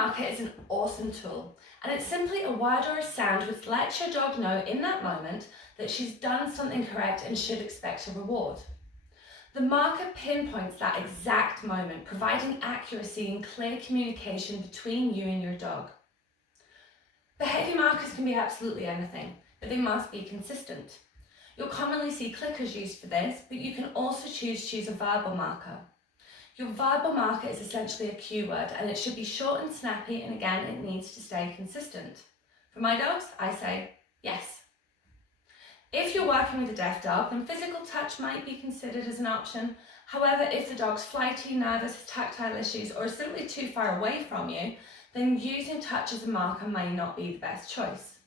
Marker is an awesome tool, and it's simply a word or a sound which lets your dog know in that moment that she's done something correct and should expect a reward. The marker pinpoints that exact moment, providing accuracy and clear communication between you and your dog. Behaviour markers can be absolutely anything, but they must be consistent. You'll commonly see clickers used for this, but you can also choose a verbal marker. Your verbal marker is essentially a cue word, and it should be short and snappy, and again, it needs to stay consistent. For my dogs, I say yes. If you're working with a deaf dog, then physical touch might be considered as an option. However, if the dog's flighty, nervous, has tactile issues, or is simply too far away from you, then using touch as a marker may not be the best choice.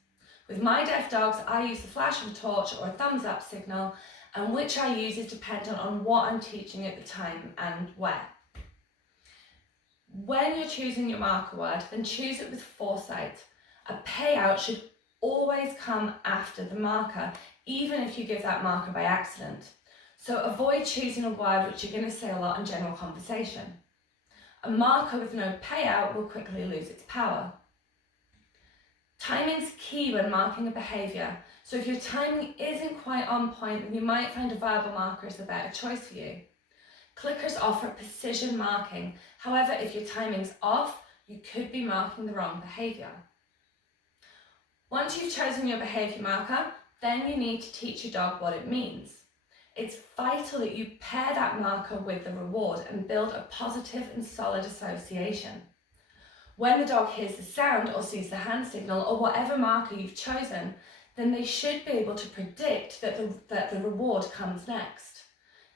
With my deaf dogs, I use the flash of a torch or a thumbs up signal, and which I use is dependent on what I'm teaching at the time and where. When you're choosing your marker word, then choose it with foresight. A payout should always come after the marker, even if you give that marker by accident. So avoid choosing a word which you're going to say a lot in general conversation. A marker with no payout will quickly lose its power. Timing's key when marking a behaviour, so if your timing isn't quite on point, then you might find a verbal marker is the better choice for you. Clickers offer precision marking, however, if your timing's off, you could be marking the wrong behaviour. Once you've chosen your behaviour marker, then you need to teach your dog what it means. It's vital that you pair that marker with the reward and build a positive and solid association. When the dog hears the sound or sees the hand signal or whatever marker you've chosen, then they should be able to predict that the reward comes next.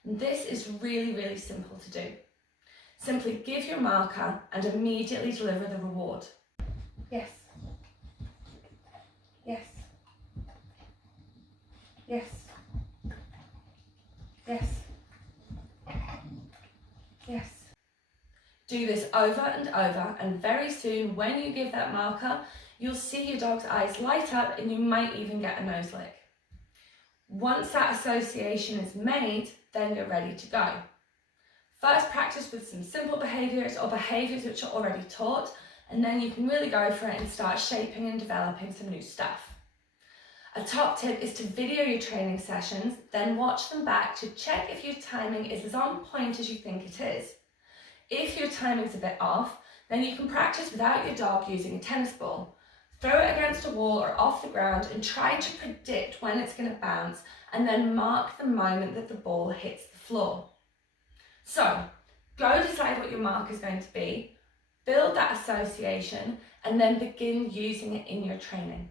And this is really, really simple to do. Simply give your marker and immediately deliver the reward. Yes. Yes. Yes. Yes. Yes. Do this over and over, and very soon when you give that marker, you'll see your dog's eyes light up and you might even get a nose lick. Once that association is made, then you're ready to go. First practice with some simple behaviours or behaviours which are already taught, and then you can really go for it and start shaping and developing some new stuff. A top tip is to video your training sessions, then watch them back to check if your timing is as on point as you think it is. If your timing's a bit off, then you can practice without your dog using a tennis ball. Throw it against a wall or off the ground and try to predict when it's going to bounce, and then mark the moment that the ball hits the floor. So, go decide what your mark is going to be, build that association, and then begin using it in your training.